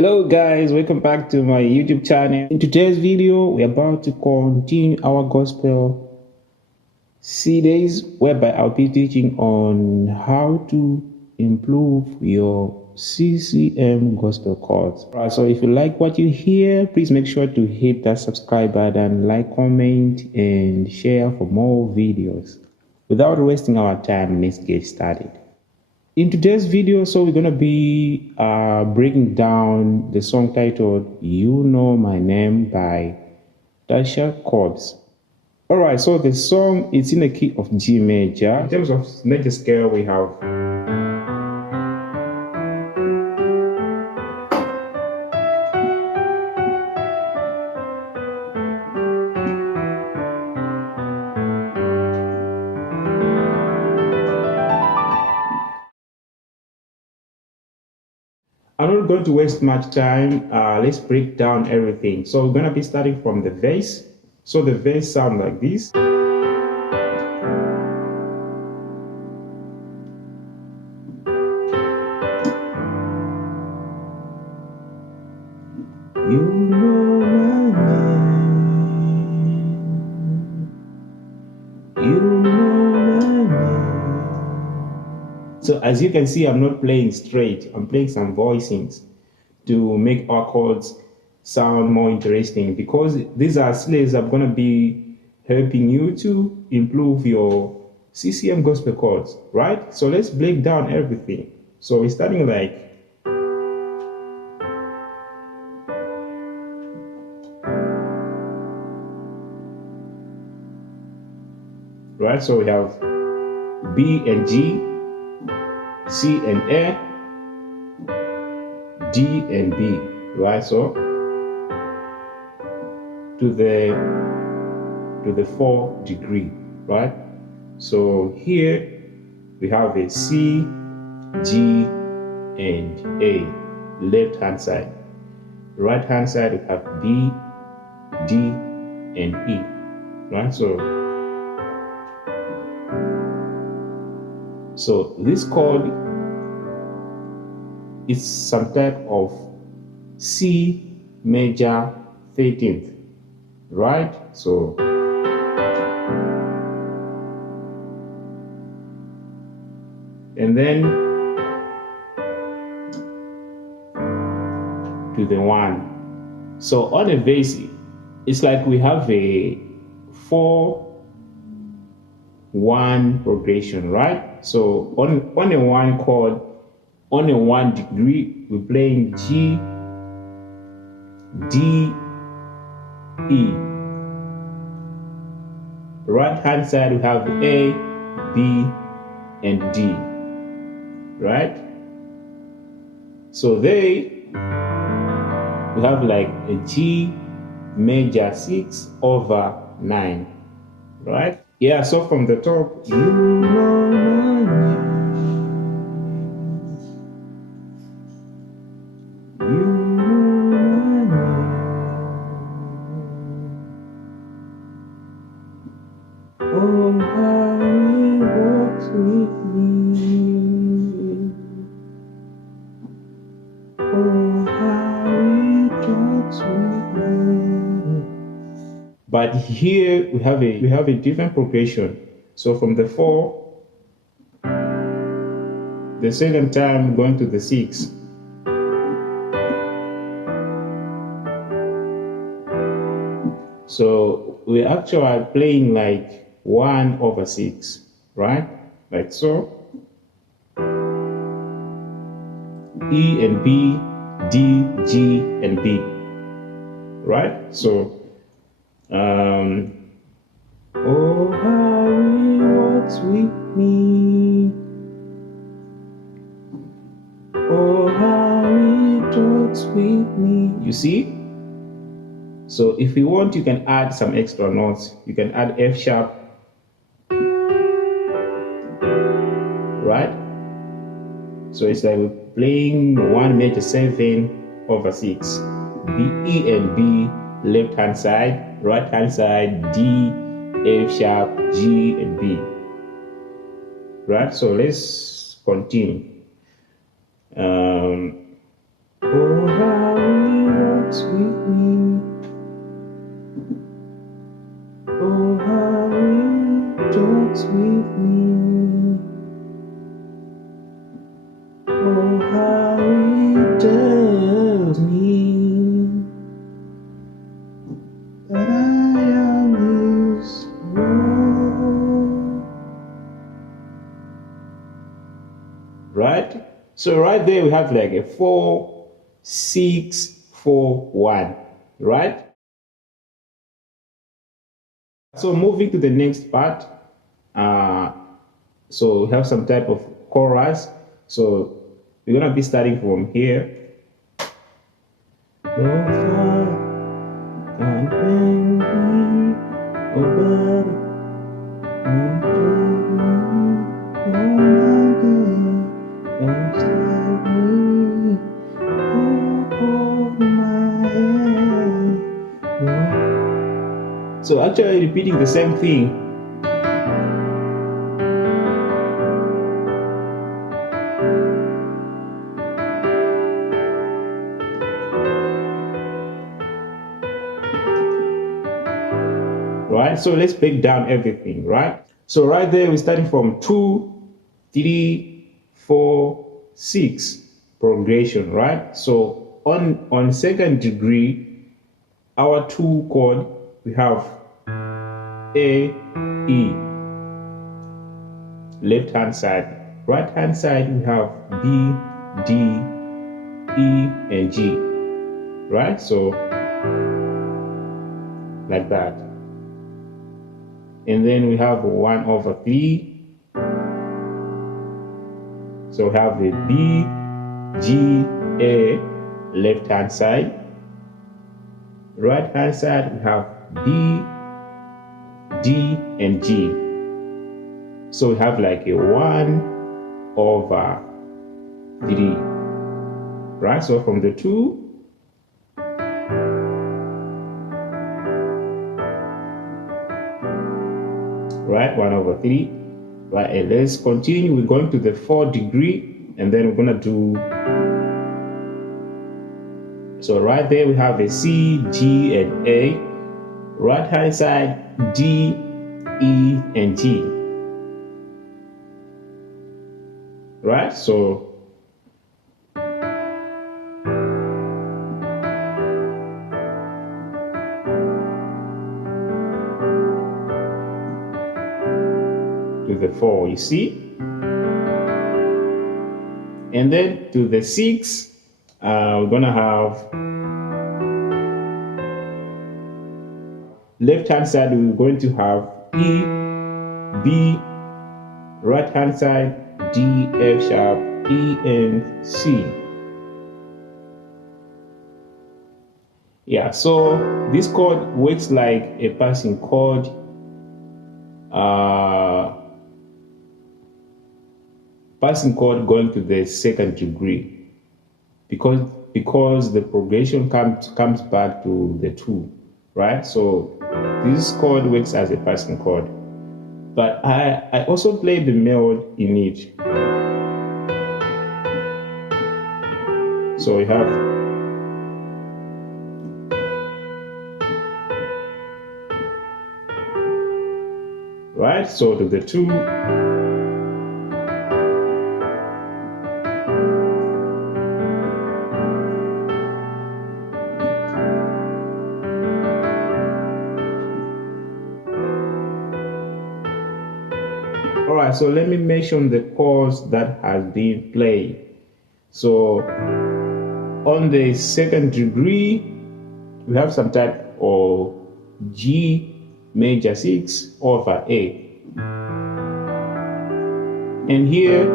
Hello guys, welcome back to my YouTube channel. In today's video, we're about to continue our gospel series whereby I'll be teaching on how to improve your CCM gospel chords. Alright, so if you like what you hear, please make sure to hit that subscribe button, like, comment, and share for more videos. Without wasting our time, let's get started. In today's video, so we're going to be breaking down the song titled You Know My Name by Tasha Cobbs. Alright, so the song is in the key of G major. In terms of major scale, we have I'm not going to waste much time. Let's break down everything. So we're going to be starting from the bass. So the bass sounds like this. You know my name. You know my name. So as you can see, I'm not playing straight. I'm playing some voicings to make our chords sound more interesting, because these are slaves that are going to be helping you to improve your CCM gospel chords, right? So let's break down everything. So we're starting like right, so we have B and G, C and A, D and B, right? So to the 4th degree, right? So here we have a C, G, and A, left hand side. Right hand side we have B, D, and E, right? So this chord is some type of C major 13th, right? So and then to the 1. So on the bass, it's like we have a 4-1 progression, right? So on a 1 chord, on a 1 degree, we're playing G, D, E. Right hand side, we have A, B, and D, right? So we have like a G major 6/9, right? Yeah, so from the top, you know my name. You know my name. Oh, how he walks with me. Oh, how he talks with me. But here we have a different progression. So from the 4, the second time going to the 6. So we actually are playing like 1/6, right? Like so. E and B, D, G, and B, right? So oh, how he walks with me. Oh, how he talks with me. You see? So if you want, you can add some extra notes. You can add F sharp, right? So it's like we're playing 1 major 7/6. B, E, and B, left hand side, right hand side, D, F sharp, G, and B. Right? So let's continue. Oh, how he walks with me. Oh, how he talks with me. Oh, how he tells me that I am his own. Right? So right there we have like a 4, 6, 4, 1. Right? So moving to the next part, so we have some type of chorus. So we're gonna be starting from here. No fire can bend me, nobody can turn me, no mountain can stop me. Hold my hand. No. So actually repeating the same thing. Right? So let's break down everything, right? So right there, we're starting from 2, 3, 4, 6 progression, right? So on second degree, our 2 chord, we have A, E, left hand side. Right hand side, we have B, D, E, and G, right? So like that. And then we have 1/3. So we have the B, G, A, left hand side. Right hand side, we have B, D, and G. So we have like a 1/3. Right? So from the 2, right, 1/3. Right, and let's continue. We're going to the 4th degree, and then we're gonna do. So right there we have a C, G, and A. Right hand side, D, E, and G. Right? So to the 4, you see? And then to the 6, we're gonna have left hand side, we're going to have E, B, right hand side, D, F sharp, E, and C. Yeah, so this chord works like a passing chord. Passing chord going to the 2nd degree because the progression comes back to the 2, right? So this chord works as a passing chord, but I also play the melody in it. So we have right, so to the 2, all right, so let me mention the chords that has been played. So on the 2nd degree, we have some type of G major 6/A. And here,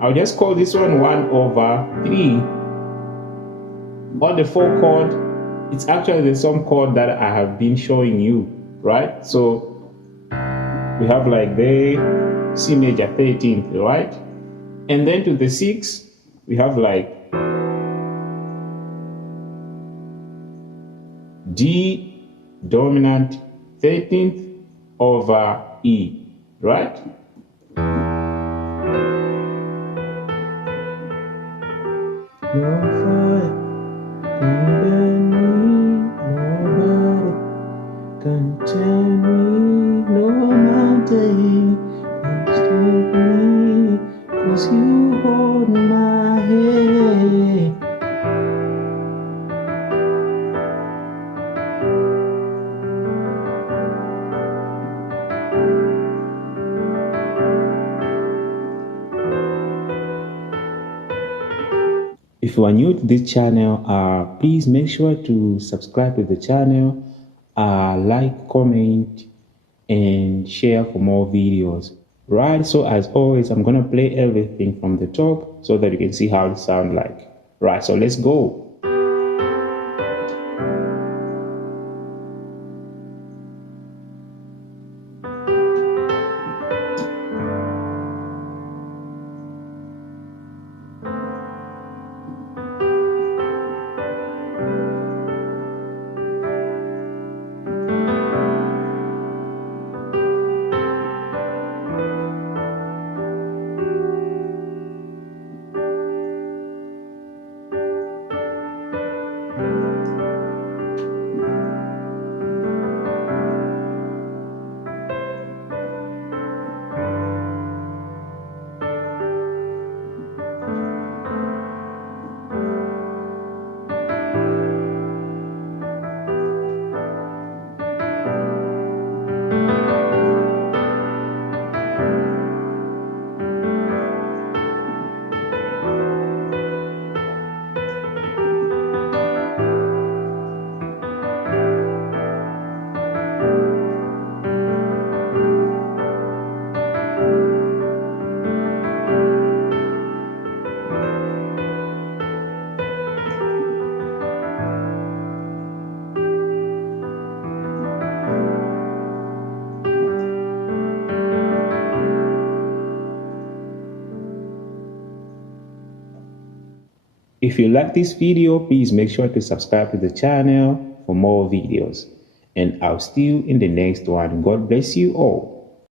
I'll just call this one 1/3. On the 4 chord, it's actually the same chord that I have been showing you, right? So we have like the C major 13th, right? And then to the 6, we have like D dominant 13th/E, right? no fire can burn me, nobody can tell me, no mountain can stop me, 'cause you hold my hand. If you are new to this channel, please make sure to subscribe to the channel, like, comment, and share for more videos. Right, so as always, I'm gonna play everything from the top so that you can see how it sounds like. Right, so let's go. If you like this video, please make sure to subscribe to the channel for more videos. And I'll see you in the next one. God bless you all.